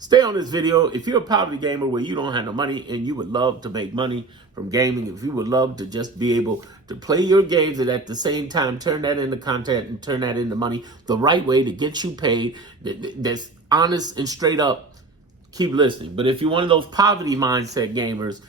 Stay on this video. If you're a poverty gamer where you don't have no money and you would love to make money from gaming, if you would love to just be able to play your games and at the same time turn that into content and turn that into money the right way to get you paid, that's honest and straight up, keep listening. But if you're one of those poverty mindset gamers,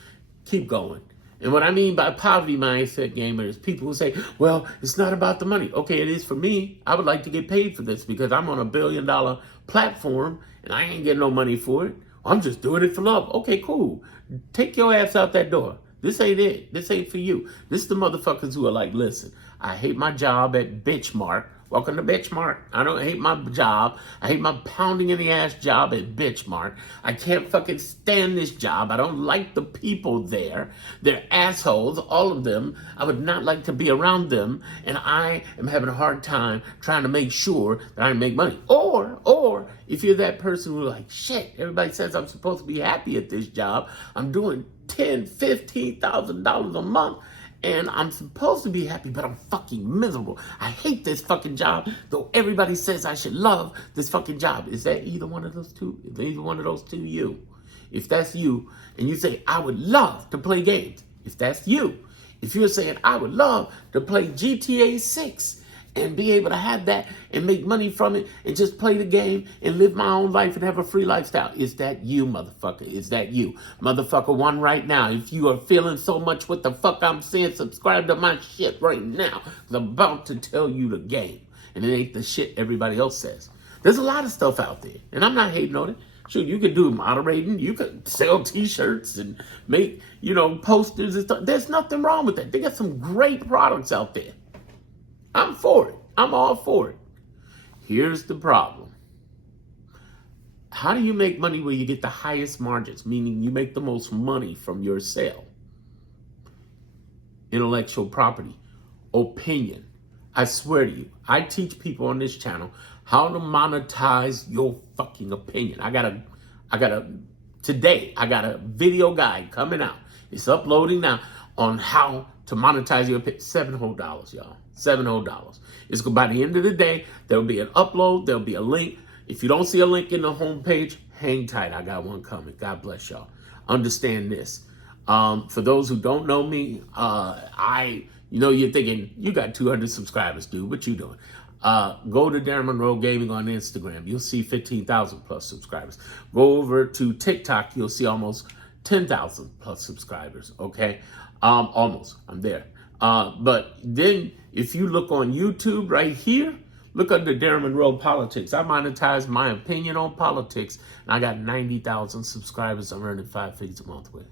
keep going. And what I mean by poverty mindset gamers, people who say, well, it's not about the money. Okay, it is for me. I would like to get paid for this because I'm on a $1 billion platform and I ain't getting no money for it. I'm just doing it for love. Okay, cool. Take your ass out that door. This ain't it. This ain't for you. This is the motherfuckers who are like, listen, I hate my job at Bitchmark. Welcome to Bitchmark. I don't hate my job. I hate my pounding in the ass job at Bitchmark. I can't fucking stand this job. I don't like the people there. They're assholes, all of them. I would not like to be around them. And I am having a hard time trying to make sure that I make money. Or if you're that person who's like, shit, everybody says I'm supposed to be happy at this job. I'm doing $10,000, $15,000 a month. And I'm supposed to be happy, but I'm fucking miserable. I hate this fucking job, though everybody says I should love this fucking job. Is that either one of those two? Is either one of those two you? If that's you, and you say, I would love to play games. If that's you. If you're saying, I would love to play GTA 6 and be able to have that and make money from it and just play the game and live my own life and have a free lifestyle. Is that you, motherfucker? Is that you? Motherfucker one right now. If you are feeling so much what the fuck I'm saying, subscribe to my shit right now. I'm about to tell you the game. And it ain't the shit everybody else says. There's a lot of stuff out there. And I'm not hating on it. Sure, you could do moderating. You could sell t-shirts and make, posters and stuff. There's nothing wrong with that. They got some great products out there. I'm for it. I'm all for it. Here's the problem. How do you make money where you get the highest margins, meaning you make the most money from your sale? Intellectual property, opinion. I swear to you, I teach people on this channel how to monetize your fucking opinion. Today I got a video guide coming out. It's uploading now on how to monetize your opinion. $7 whole, y'all. $7 whole. It's by the end of the day, there'll be an upload, there'll be a link. If you don't see a link in the homepage, hang tight. I got one coming. God bless y'all. Understand this. For those who don't know me, you're thinking, you got 200 subscribers, dude. What you doing? Go to Darren Monroe Gaming on Instagram. You'll see 15,000 plus subscribers. Go over to TikTok. You'll see almost 10,000 plus subscribers. Okay. Almost. I'm there. But then if you look on YouTube right here, look under Darren Monroe Politics. I monetize my opinion on politics, and I got 90,000 subscribers. I'm earning 5 figures a month with it.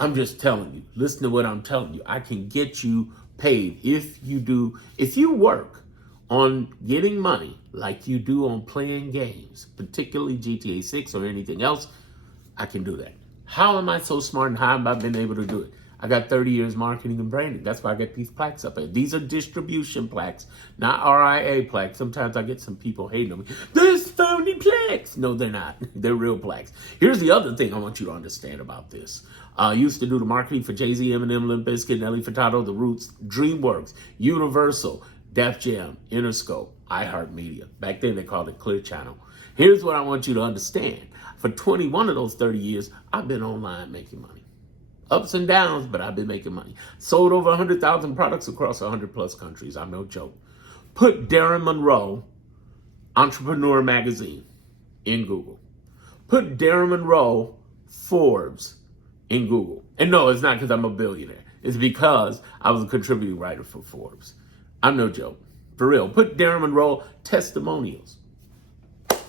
I'm just telling you. Listen to what I'm telling you. I can get you paid if you work on getting money like you do on playing games, particularly GTA 6 or anything else. I can do that. How am I so smart and how have I been able to do it? I got 30 years marketing and branding. That's why I got these plaques up there. These are distribution plaques, not RIA plaques. Sometimes I get some people hating on me. There's phony plaques. No, they're not. They're real plaques. Here's the other thing I want you to understand about this. I used to do the marketing for Jay-Z, Eminem, Limp Bizkit, Nelly Furtado, The Roots, DreamWorks, Universal, Def Jam, Interscope, iHeartMedia. Back then they called it Clear Channel. Here's what I want you to understand. For 21 of those 30 years, I've been online making money. Ups and downs, but I've been making money. Sold over 100,000 products across 100 plus countries. I'm no joke. Put Darren Monroe Entrepreneur Magazine in Google. Put Darren Monroe Forbes in Google. And no, it's not because I'm a billionaire. It's because I was a contributing writer for Forbes. I'm no joke. For real. Put Darren Monroe Testimonials.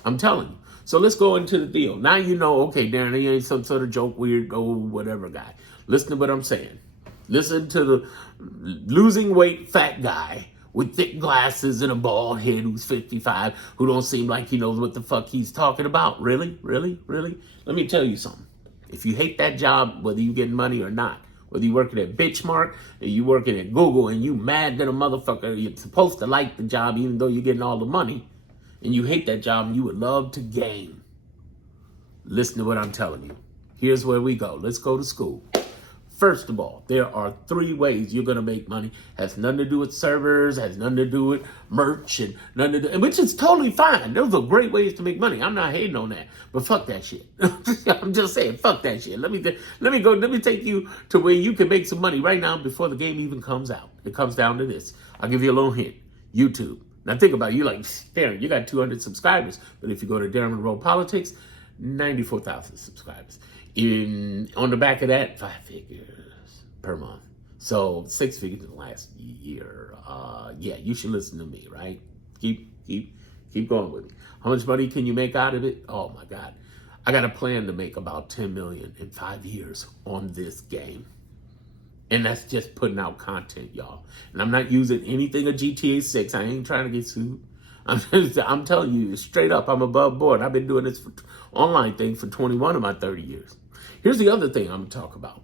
I'm telling you. So let's go into the deal. Now you know, okay, Darren, he ain't some sort of joke, weird, old, whatever guy. Listen to what I'm saying. Listen to the losing weight fat guy with thick glasses and a bald head who's 55, who don't seem like he knows what the fuck he's talking about. Really? Really? Really? Let me tell you something. If you hate that job, whether you getting money or not, whether you working at Bitchmark or you working at Google and you mad that a motherfucker, you're supposed to like the job even though you're getting all the money, and you hate that job and you would love to game, listen to what I'm telling you. Here's where we go. Let's go to school. First of all, there are 3 ways you're going to make money. Has nothing to do with servers, has nothing to do with merch, and nothing to do, which is totally fine. Those are great ways to make money. I'm not hating on that, but fuck that shit. I'm just saying, fuck that shit. Let me take you to where you can make some money right now before the game even comes out. It comes down to this. I'll give you a little hint. YouTube. Now think about it. You're like, Darren, you got 200 subscribers. But if you go to Darren Monroe Politics, 94,000 subscribers. On the back of that, 5 figures per month. So 6 figures in the last year. Yeah, you should listen to me, right? Keep going with me. How much money can you make out of it? Oh my God. I got a plan to make about 10 million in 5 years on this game. And that's just putting out content, y'all. And I'm not using anything of GTA 6. I ain't trying to get sued. I'm telling you straight up, I'm above board. I've been doing this online thing for 21 of my 30 years. Here's the other thing I'm going to talk about.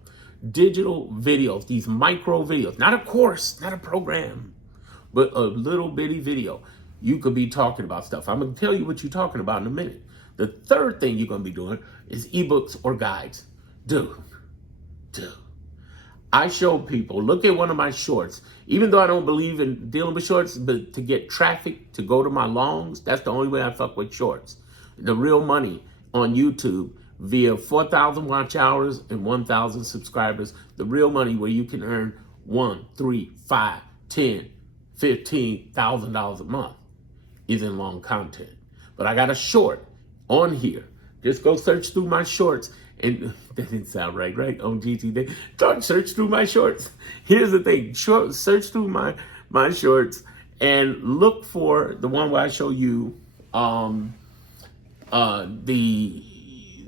Digital videos, these micro videos, not a course, not a program, but a little bitty video. You could be talking about stuff. I'm going to tell you what you're talking about in a minute. The third thing you're going to be doing is ebooks or guides. Dude. I show people, look at one of my shorts. Even though I don't believe in dealing with shorts, but to get traffic to go to my longs, that's the only way I fuck with shorts. The real money on YouTube via 4,000 watch hours and 1,000 subscribers. The real money where you can earn $1, $3, $5, $10, $15,000 a month is in long content. But I got a short on here. Just go search through my shorts. And that didn't sound right on GT. Don't search through my shorts. Here's the thing. Search through my shorts and look for the one where I show you the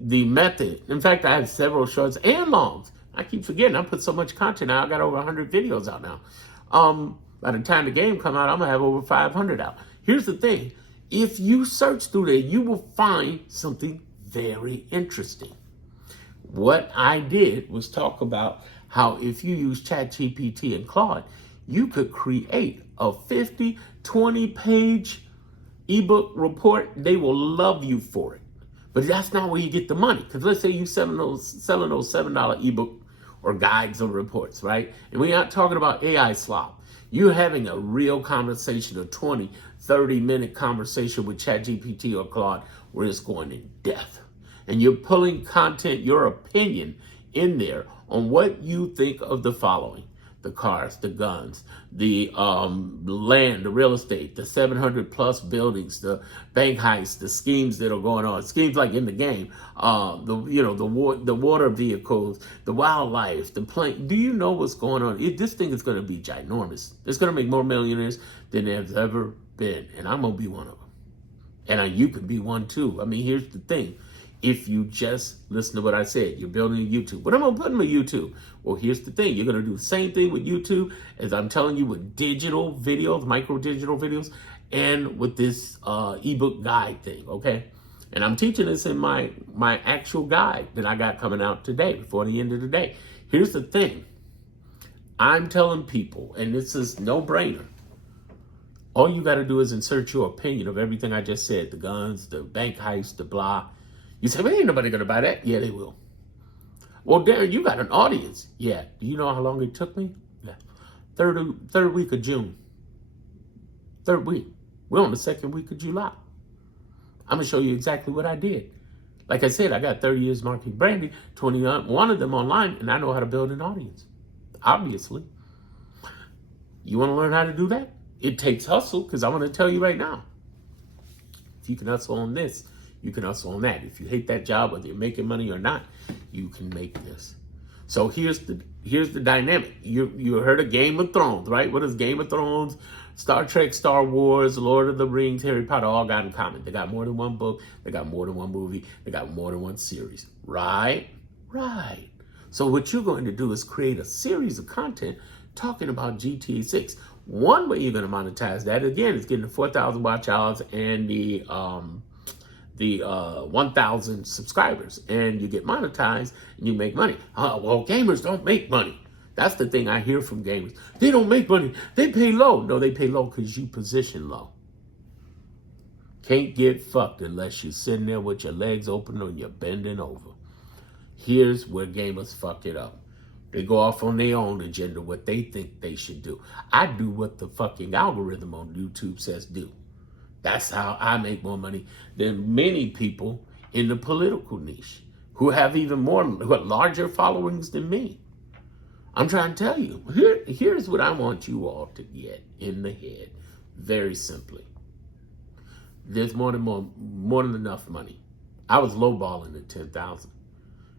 method. In fact, I have several shorts and longs. I keep forgetting. I put so much content out. I got over 100 videos out now. By the time the game come out, I'm gonna have over 500 out. Here's the thing. If you search through there, you will find something very interesting. What I did was talk about how if you use ChatGPT and Claude, you could create a 50, 20-page ebook report. They will love you for it. But that's not where you get the money. Because let's say you're selling those $7 ebook or guides or reports, right? And we're not talking about AI slop. You're having a real conversation, a 20, 30-minute conversation with ChatGPT or Claude where it's going in depth. And you're pulling content, your opinion in there on what you think of the following: the cars, the guns, the land, the real estate, the 700 plus buildings, the bank heists, the schemes that are going on, schemes like in the game, the water vehicles, the wildlife, the plane. Do you know what's going on? This thing is going to be ginormous. It's going to make more millionaires than there's ever been, and I'm going to be one of them. And you could be one too. I mean, here's the thing. If you just listen to what I said, you're building a YouTube. What am I putting on YouTube? Well, here's the thing. You're going to do the same thing with YouTube as I'm telling you with digital videos, micro digital videos, and with this ebook guide thing, okay? And I'm teaching this in my actual guide that I got coming out today before the end of the day. Here's the thing. I'm telling people, and this is no-brainer, all you got to do is insert your opinion of everything I just said, the guns, the bank heist, the blah. You say, well, ain't nobody going to buy that. Yeah, they will. Well, Darren, you got an audience. Yeah. Do you know how long it took me? Yeah. Third week of June. Third week. We're on the second week of July. I'm going to show you exactly what I did. Like I said, I got 30 years marketing branding, 21 of them online, and I know how to build an audience. Obviously. You want to learn how to do that? It takes hustle, because I'm going to tell you right now. If you can hustle on this, you can hustle on that. If you hate that job, whether you're making money or not, you can make this. So here's the dynamic. You heard of Game of Thrones, right? What is Game of Thrones? Star Trek, Star Wars, Lord of the Rings, Harry Potter, all got in common. They got more than one book. They got more than one movie. They got more than one series. Right? Right. So what you're going to do is create a series of content talking about GTA 6. One way you're going to monetize that, again, is getting the 4,000 watch hours and the 1,000 subscribers, and you get monetized and you make money. Well, gamers don't make money. That's the thing I hear from gamers. They don't make money. They pay low. No, they pay low because you position low. Can't get fucked unless you're sitting there with your legs open or you're bending over. Here's where gamers fuck it up. They go off on their own agenda, what they think they should do. I do what the fucking algorithm on YouTube says do. That's how I make more money than many people in the political niche who have even more, who have larger followings than me. I'm trying to tell you, here's what I want you all to get in the head, very simply. There's more than enough money. I was lowballing at 10,000.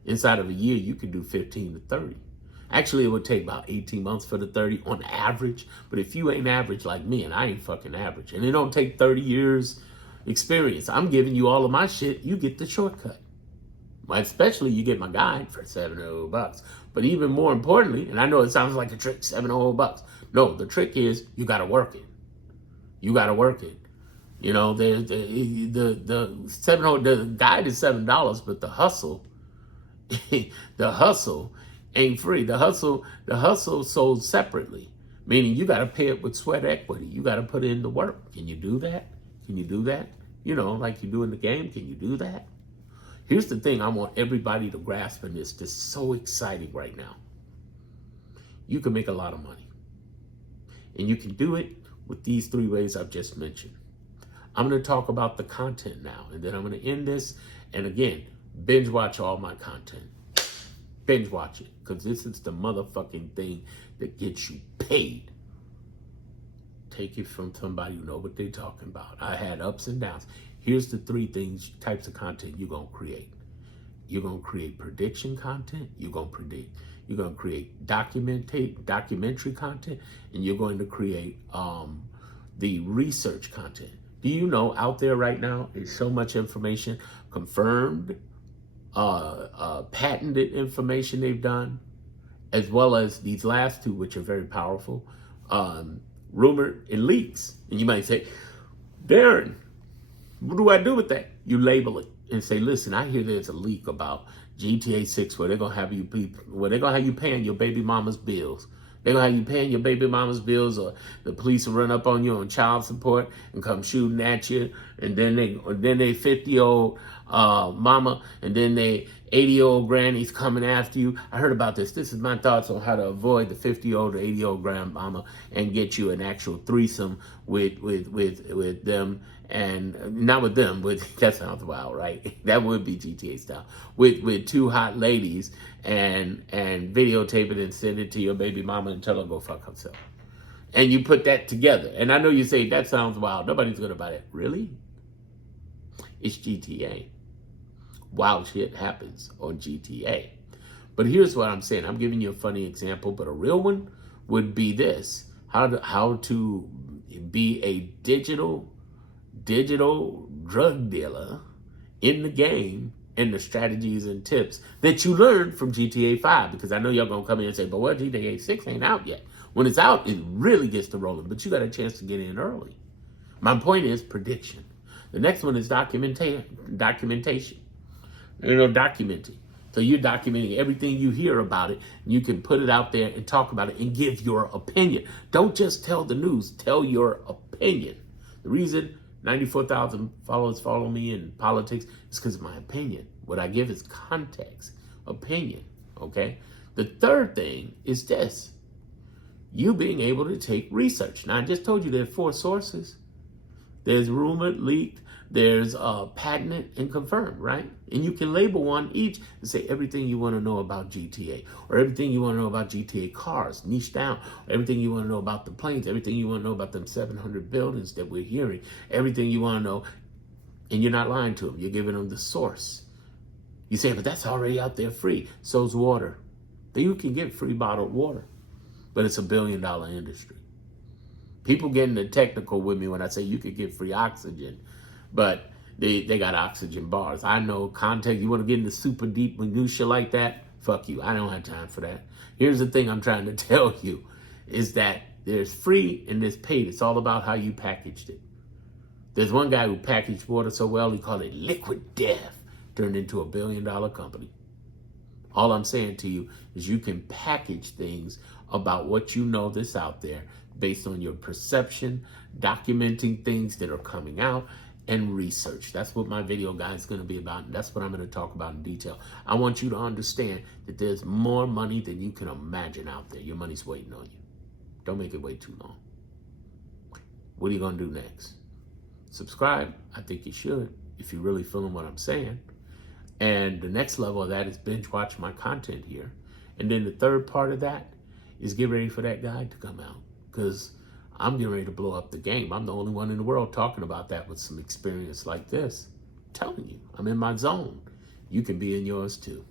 Inside of a year, you could do 15 to 30. Actually, it would take about 18 months for the 30 on average. But if you ain't average like me, and I ain't fucking average, and it don't take 30 years experience, I'm giving you all of my shit, you get the shortcut. Especially you get my guide for $700. But even more importantly, and I know it sounds like a trick, $700. No, the trick is you got to work it. You got to work it. You know, the $700, the guide is $7, but the hustle, the hustle ain't free. The hustle sold separately, meaning you got to pay it with sweat equity. You got to put in the work. Can you do that? Can you do that? You know, like you do in the game. Can you do that? Here's the thing I want everybody to grasp in this. This is so exciting right now. You can make a lot of money. And you can do it with these 3 ways I've just mentioned. I'm going to talk about the content now. And then I'm going to end this. And again, binge watch all my content. Binge watch it. Because this is the motherfucking thing that gets you paid. Take it from somebody who know what they're talking about. I had ups and downs. Here's the 3 types of content you're going to create. You're going to create prediction content. You're going to create documentary content. And you're going to create the research content. Do you know out there right now is so much information, confirmed, patented information they've done, as well as these last 2, which are very powerful, rumored and leaks. And you might say, Darren, what do I do with that? You label it and say, listen, I hear there's a leak about GTA 6 where they're gonna have you paying your baby mama's bills. They're gonna have you paying your baby mama's bills, or the police will run up on you on child support and come shooting at you, and then they 50-year-old mama, and then they 80-year-old grannies coming after you. I heard about this. This is my thoughts on how to avoid the 50-year-old or 80-year-old grandmama and get you an actual threesome with them, and not with them, but that sounds wild, right? That would be GTA style. With 2 hot ladies and videotape it and send it to your baby mama and tell her to go fuck herself. And you put that together. And I know you say that sounds wild. Nobody's gonna buy that. Really? It's GTA. Wild shit happens on GTA. But here's what I'm saying. I'm giving you a funny example, but a real one would be this. How to be a digital drug dealer in the game, and the strategies and tips that you learned from GTA 5. Because I know y'all gonna come in and say, but what, GTA 6 ain't out yet. When it's out, it really gets to rolling, but you got a chance to get in early. My point is prediction. The next one is documentation. Documenting. So you're documenting everything you hear about it. And you can put it out there and talk about it and give your opinion. Don't just tell the news. Tell your opinion. The reason 94,000 followers follow me in politics is because of my opinion. What I give is context, opinion, okay? The third thing is this. You being able to take research. Now, I just told you there are 4 sources. There's rumored, leaked, there's patented, and confirmed, right? And you can label one each and say everything you want to know about GTA, or everything you want to know about GTA cars, niche down, or everything you want to know about the planes, everything you want to know about them 700 buildings that we're hearing, everything you want to know, and you're not lying to them. You're giving them the source. You say, but that's already out there free. So's water. Then you can get free bottled water, but it's $1 billion industry. People getting the technical with me when I say you could get free oxygen, but they got oxygen bars. I know context. You want to get into super deep minutia like that? Fuck you. I don't have time for that. Here's the thing I'm trying to tell you is that there's free and there's paid. It's all about how you packaged it. There's one guy who packaged water so well, he called it liquid death, turned into $1 billion company. All I'm saying to you is you can package things about what you know that's out there based on your perception, documenting things that are coming out, and research. That's what my video guide is going to be about. And that's what I'm going to talk about in detail. I want you to understand that there's more money than you can imagine out there. Your money's waiting on you. Don't make it wait too long. What are you going to do next? Subscribe. I think you should, if you're really feeling what I'm saying. And the next level of that is binge watch my content here. And then the third part of that is get ready for that guide to come out, because I'm getting ready to blow up the game. I'm the only one in the world talking about that with some experience like this. I'm telling you, I'm in my zone. You can be in yours too.